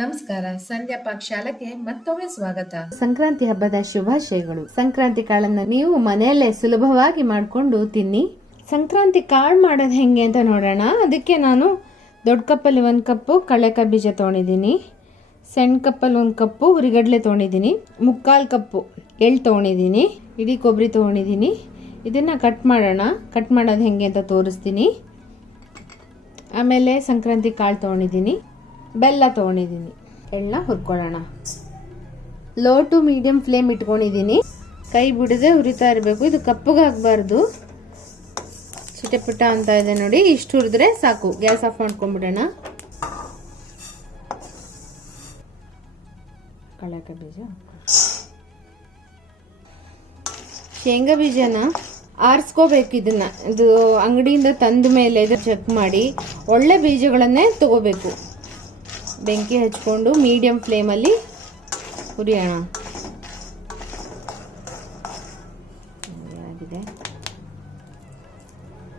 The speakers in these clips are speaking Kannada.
ನಮಸ್ಕಾರ, ಸಂಧ್ಯಾ ಪಾಠಶಾಲೆಗೆ ಮತ್ತೊಮ್ಮೆ ಸ್ವಾಗತ. ಸಂಕ್ರಾಂತಿ ಹಬ್ಬದ ಶುಭಾಶಯಗಳು. ಸಂಕ್ರಾಂತಿ ಕಾಳನ್ನ ನೀವು ಮನೆಯಲ್ಲೇ ಸುಲಭವಾಗಿ ಮಾಡಿಕೊಂಡು ತಿನ್ನಿ. ಸಂಕ್ರಾಂತಿ ಕಾಳು ಮಾಡೋದು ಹೆಂಗೆ ಅಂತ ನೋಡೋಣ. ಅದಕ್ಕೆ ನಾನು ದೊಡ್ಡ ಕಪ್ಪಲ್ಲಿ ಒಂದು ಕಪ್ಪು ಕಳೆಕಾಯಿ ಬೀಜ ತೊಗೊಂಡಿದ್ದೀನಿ. ಸಣ್ಣ ಕಪ್ಪಲ್ಲಿ ಒಂದು ಕಪ್ಪು, ಉರಿಗಡ್ಲೆ ತೊಗೊಂಡಿದ್ದೀನಿ. ಮುಕ್ಕಾಲು ಕಪ್ಪು ಎಳ್ಳು ತೊಗೊಂಡಿದ್ದೀನಿ. ಇಡೀ ಕೊಬ್ಬರಿ ತೊಗೊಂಡಿದ್ದೀನಿ. ಇದನ್ನು ಕಟ್ ಮಾಡೋಣ. ಕಟ್ ಮಾಡೋದು ಹೆಂಗೆ ಅಂತ ತೋರಿಸ್ತೀನಿ. ಆಮೇಲೆ ಸಂಕ್ರಾಂತಿ ಕಾಳು ತೊಗೊಂಡಿದ್ದೀನಿ. ಬೆಲ್ಲ ತೊಗೊಂಡಿದ್ದೀನಿ. ಎಳ್ಳನ್ನ ಹುರ್ಕೊಳ್ಳೋಣ. ಲೋ ಟು ಮೀಡಿಯಂ ಫ್ಲೇಮ್ ಇಟ್ಕೊಂಡಿದ್ದೀನಿ. ಕೈ ಬಿಡದೆ ಹುರಿತಾ ಇರಬೇಕು. ಇದು ಕಪ್ಪಗಾಗಬಾರ್ದು ಚಿಟಪಟ ಅಂತ ಇದೆ ನೋಡಿ. ಇಷ್ಟು ಹುರಿದ್ರೆ ಸಾಕು. ಗ್ಯಾಸ್ ಆಫ್ ಮಾಡ್ಕೊಂಡ್ಬಿಡೋಣ ಕಳಕ ಬೀಜ. ಶೇಂಗಾ ಬೀಜನ ಆರಿಸ್ಕೋಬೇಕು ಇದನ್ನ. ಇದು ಅಂಗಡಿಯಿಂದ ತಂದ ಮೇಲೆ ಚೆಕ್ ಮಾಡಿ. ಒಳ್ಳೆ ಬೀಜಗಳನ್ನೇ ತಗೋಬೇಕು. ಬೆಂಕಿ ಹಚ್ಕೊಂಡು ಮೀಡಿಯಂ ಫ್ಲೇಮಲ್ಲಿ ಹುರಿಯೋಣ ಆಗಿದೆ.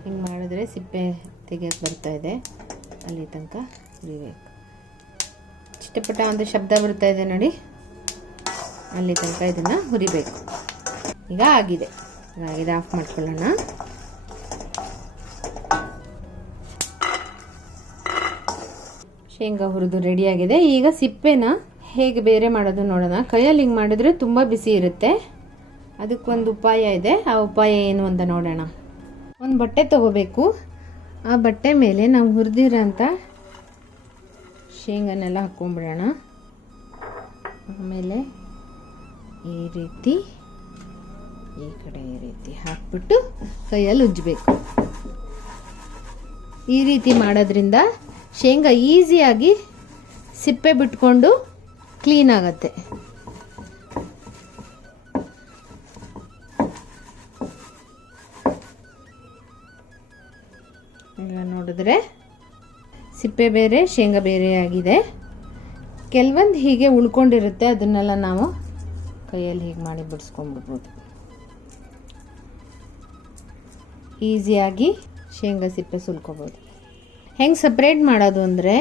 ಹಿಂಗೆ ಮಾಡಿದ್ರೆ ಸಿಪ್ಪೆ ತೆಗೆಯೋಕೆ ಬರ್ತಾ ಇದೆ. ಅಲ್ಲಿ ತನಕ ಹುರಿಬೇಕು ಚಿಟಪಟ ಒಂದು ಶಬ್ದ ಬರ್ತಾ ಇದೆ ನೋಡಿ. ಅಲ್ಲಿ ತನಕ ಇದನ್ನು ಹುರಿಬೇಕು. ಈಗ ಆಗಿದೆ. ಆಗಿದೆ, ಆಫ್ ಮಾಡ್ಕೊಳ್ಳೋಣ. ಶೇಂಗಾ ಹುರಿದು ರೆಡಿಯಾಗಿದೆ ಈಗ ಸಿಪ್ಪೆನ ಹೇಗೆ ಬೇರೆ ಮಾಡೋದು ನೋಡೋಣ. ಕೈಯಲ್ಲಿ ಹಿಂಗೆ ಮಾಡಿದ್ರೆ ತುಂಬ ಬಿಸಿ ಇರುತ್ತೆ. ಅದಕ್ಕೊಂದು ಉಪಾಯ ಇದೆ. ಆ ಉಪಾಯ ಏನು ಅಂತ ನೋಡೋಣ. ಒಂದು ಬಟ್ಟೆ ತಗೋಬೇಕು. ಆ ಬಟ್ಟೆ ಮೇಲೆ ನಾವು ಹುರಿದಿರೋಂಥ ಶೇಂಗನೆಲ್ಲ ಹಾಕ್ಕೊಂಬಿಡೋಣ. ಆಮೇಲೆ ಈ ರೀತಿ, ಈ ಕಡೆ ಈ ರೀತಿ ಹಾಕ್ಬಿಟ್ಟು ಕೈಯಲ್ಲಿ ಉಜ್ಜಬೇಕು. ಈ ರೀತಿ ಮಾಡೋದ್ರಿಂದ ಶೇಂಗಾ ಈಸಿಯಾಗಿ ಸಿಪ್ಪೆ ಬಿಟ್ಕೊಂಡು ಕ್ಲೀನ್ ಆಗತ್ತೆ. ಈಗ ನೋಡಿದ್ರೆ ಸಿಪ್ಪೆ ಬೇರೆ, ಶೇಂಗಾ ಬೇರೆ ಆಗಿದೆ. ಕೆಲವೊಂದು ಹೀಗೆ ಉಳ್ಕೊಂಡಿರುತ್ತೆ, ಅದನ್ನೆಲ್ಲ ನಾವು ಕೈಯಲ್ಲಿ ಹೀಗೆ ಮಾಡಿ ಬಿಡಿಸ್ಕೊಂಡ್ಬಿಡ್ಬೋದು. ಈಸಿಯಾಗಿ ಶೇಂಗಾ ಸಿಪ್ಪೆ ಸುಲ್ಕೋಬೋದು. ಹೆಂಗೆ ಸಪ್ರೇಟ್ ಮಾಡೋದು ಅಂದರೆ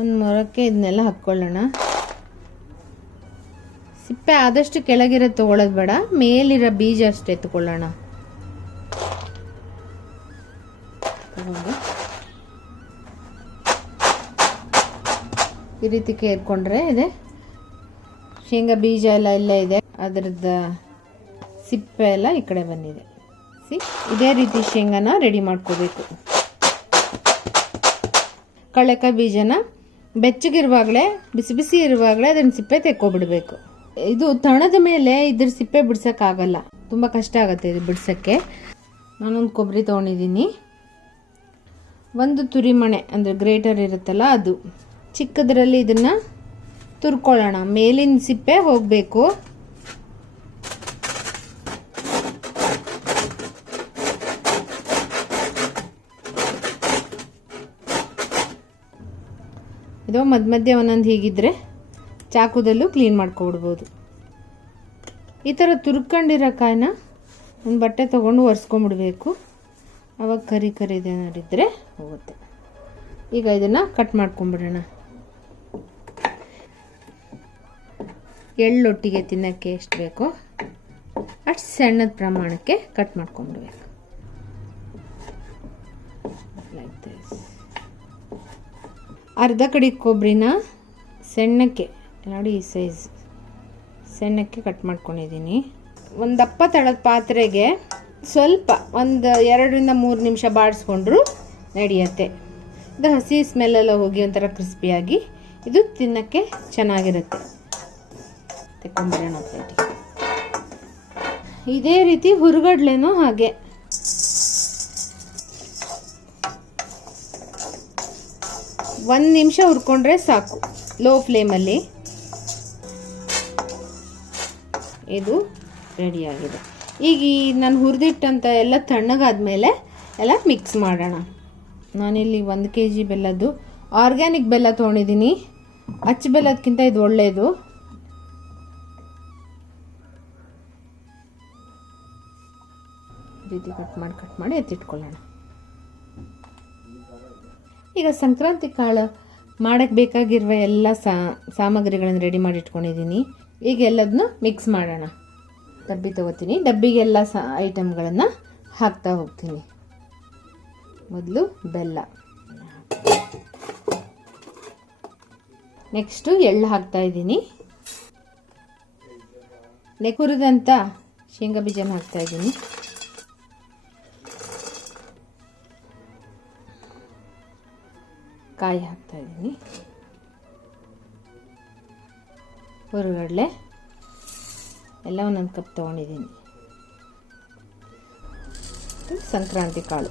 ಒಂದು ಮೊರಕ್ಕೆ ಇದನ್ನೆಲ್ಲ ಹಾಕ್ಕೊಳ್ಳೋಣ. ಸಿಪ್ಪೆ ಆದಷ್ಟು ಕೆಳಗಿರೋ ತೊಗೊಳೋದು ಬೇಡ, ಮೇಲಿರೋ ಬೀಜ ಅಷ್ಟೇ ಎತ್ಕೊಳ್ಳೋಣ. ಈ ರೀತಿ ಕೇರ್ಕೊಂಡ್ರೆ ಇದೆ. ಶೇಂಗಾ ಬೀಜ ಎಲ್ಲ ಎಲ್ಲ ಇದೆ. ಅದರದ್ದು ಸಿಪ್ಪೆ ಎಲ್ಲ ಈ ಕಡೆ ಬಂದಿದೆ. ಸಿ, ಇದೇ ರೀತಿ ಶೇಂಗಾನ ರೆಡಿ ಮಾಡ್ಕೋಬೇಕು. ಕಳೆಕಾಯಿ ಬೀಜನ ಬೆಚ್ಚಗಿರುವಾಗಲೇ, ಬಿಸಿ ಬಿಸಿ ಇರುವಾಗಲೇ ಅದನ್ನ ಸಿಪ್ಪೆ ತೆಕ್ಕೊಬಿಡ್ಬೇಕು. ಇದು ತಣದ ಮೇಲೆ ಇದ್ರ ಸಿಪ್ಪೆ ಬಿಡ್ಸೋಕ್ಕಾಗಲ್ಲ. ತುಂಬ ಕಷ್ಟ ಆಗುತ್ತೆ ಇದು ಬಿಡ್ಸೋಕ್ಕೆ. ನಾನೊಂದು ಕೊಬ್ಬರಿ ತೊಗೊಂಡಿದ್ದೀನಿ. ಒಂದು ತುರಿಮಣೆ, ಅಂದರೆ ಗ್ರೇಟರ್ ಇರುತ್ತಲ್ಲ ಅದು. ಚಿಕ್ಕದರಲ್ಲಿ ಇದನ್ನು ತುರ್ಕೊಳ್ಳೋಣ. ಮೇಲಿನ ಸಿಪ್ಪೆ ಹೋಗಬೇಕು. ಇದು ಮಧ್ಯ ಮಧ್ಯೆ ಒಂದೊಂದು ಹೀಗಿದ್ರೆ ಚಾಕುದಲ್ಲೂ ಕ್ಲೀನ್ ಮಾಡ್ಕೊಬಿಡ್ಬೋದು. ಈ ಥರ ತುರ್ಕೊಂಡಿರೋ ಕಾಯಿನ ಒಂದು ಬಟ್ಟೆ ತೊಗೊಂಡು ಒರೆಸ್ಕೊಂಬಿಡ್ಬೇಕು ಅವಾಗ ಕರಿ ಕರಿದೆ ನೋಡಿದ್ರೆ ಹೋಗುತ್ತೆ. ಈಗ ಇದನ್ನು ಕಟ್ ಮಾಡ್ಕೊಂಬಿಡೋಣ ಎಳ್ಳೊಟ್ಟಿಗೆ ತಿನ್ನೋಕ್ಕೆ ಎಷ್ಟು ಬೇಕೋ ಅಷ್ಟು ಸಣ್ಣದ ಪ್ರಮಾಣಕ್ಕೆ ಕಟ್ ಮಾಡ್ಕೊಂಬಿಡ್ಬೇಕು ಲೈಕ್ ದಿಸ್ ಅರ್ಧ ಕಡಿ ಕೊಬ್ಬರಿನ ಸಣ್ಣಕ್ಕೆ, ನೋಡಿ ಈ ಸೈಜ್ ಸಣ್ಣಕ್ಕೆ ಕಟ್ ಮಾಡ್ಕೊಂಡಿದ್ದೀನಿ. ಒಂದು ದಪ್ಪ ತಳದ ಪಾತ್ರೆಗೆ ಸ್ವಲ್ಪ ಒಂದು ಎರಡರಿಂದ ಮೂರು ನಿಮಿಷ ಬಾಡಿಸ್ಕೊಂಡ್ರು ನಡೆಯುತ್ತೆ. ಇದು ಹಸಿ ಸ್ಮೆಲ್ಲೆಲ್ಲ ಹೋಗಿ ಒಂಥರ ಕ್ರಿಸ್ಪಿಯಾಗಿ ಇದು ತಿನ್ನೋಕ್ಕೆ ಚೆನ್ನಾಗಿರುತ್ತೆ. ತೆಕ್ಕೊಂಬಿಡೋಣ ಪ್ಲೇಟಿಗೆ ಇದೇ ರೀತಿ ಹುರುಗಡ್ಲೆನೂ ಹಾಗೆ. ಒಂದು ನಿಮಿಷ ಹುರ್ಕೊಂಡ್ರೆ ಸಾಕು. ಲೋ ಫ್ಲೇಮಲ್ಲಿ ಇದು ರೆಡಿಯಾಗಿದೆ ಈಗ ಈ ನಾನು ಹುರಿದಿಟ್ಟಂಥ ಎಲ್ಲ ತಣ್ಣಗಾದ್ಮೇಲೆ ಎಲ್ಲ ಮಿಕ್ಸ್ ಮಾಡೋಣ. ನಾನಿಲ್ಲಿ ಒಂದು ಕೆ ಜಿ ಬೆಲ್ಲದ್ದು ಆರ್ಗ್ಯಾನಿಕ್ ಬೆಲ್ಲ ತೊಗೊಂಡಿದ್ದೀನಿ. ಅಚ್ಚ ಬೆಲ್ಲದಕ್ಕಿಂತ ಇದು ಒಳ್ಳೆಯದು ರೀತಿ ಕಟ್ ಮಾಡಿ ಕಟ್ ಮಾಡಿ ಎತ್ತಿಟ್ಕೊಳ್ಳೋಣ. ಈಗ ಸಂಕ್ರಾಂತಿ ಕಾಳು ಮಾಡಕ್ಕೆ ಬೇಕಾಗಿರುವ ಎಲ್ಲ ಸಾಮಗ್ರಿಗಳನ್ನು ರೆಡಿ ಮಾಡಿ ಇಟ್ಕೊಂಡಿದ್ದೀನಿ ಈಗ ಎಲ್ಲದನ್ನು ಮಿಕ್ಸ್ ಮಾಡೋಣ. ಡಬ್ಬಿ ತಗೋತೀನಿ. ಡಬ್ಬಿಗೆಲ್ಲ ಸಾ ಐಟಮ್ಗಳನ್ನು ಹಾಕ್ತಾ ಹೋಗ್ತೀನಿ. ಮೊದಲು ಬೆಲ್ಲ. ನೆಕ್ಸ್ಟು ಎಳ್ಳು ಹಾಕ್ತಾ ಇದ್ದೀನಿ. ನೆಕುರಿದಂಥ ಶೇಂಗಾ ಬೀಜನ ಹಾಕ್ತಾ ಇದ್ದೀನಿ. ಕಾಯಿ ಹಾಕ್ತಾ ಇದ್ದೀನಿ. ಹುರುಗಡಲೆ ಎಲ್ಲ ಒಂದೊಂದು ಕಪ್ ತೊಗೊಂಡಿದ್ದೀನಿ. ಸಂಕ್ರಾಂತಿ ಕಾಳು.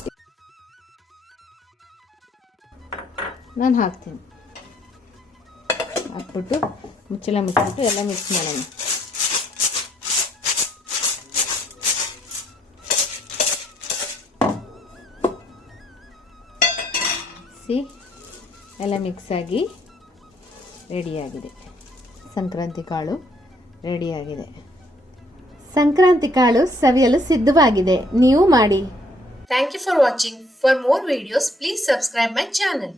ನಾನು ಹಾಕ್ತೀನಿ. ಹಾಕ್ಬಿಟ್ಟು ಮುಚ್ಚಳ ಮುಚ್ಚಿಬಿಟ್ಟು ಎಲ್ಲ ಮಿಕ್ಸ್ ಮಾಡೋಣ. ಸಿ ಎಲ್ಲ ಮಿಕ್ಸ್ ಆಗಿ ರೆಡಿಯಾಗಿದೆ ಸಂಕ್ರಾಂತಿ ಕಾಳು ರೆಡಿಯಾಗಿದೆ ಸಂಕ್ರಾಂತಿ ಕಾಳು ಸವಿಯಲು ಸಿದ್ಧವಾಗಿದೆ. ನೀವು ಮಾಡಿ. Thank you for watching for more videos please subscribe my channel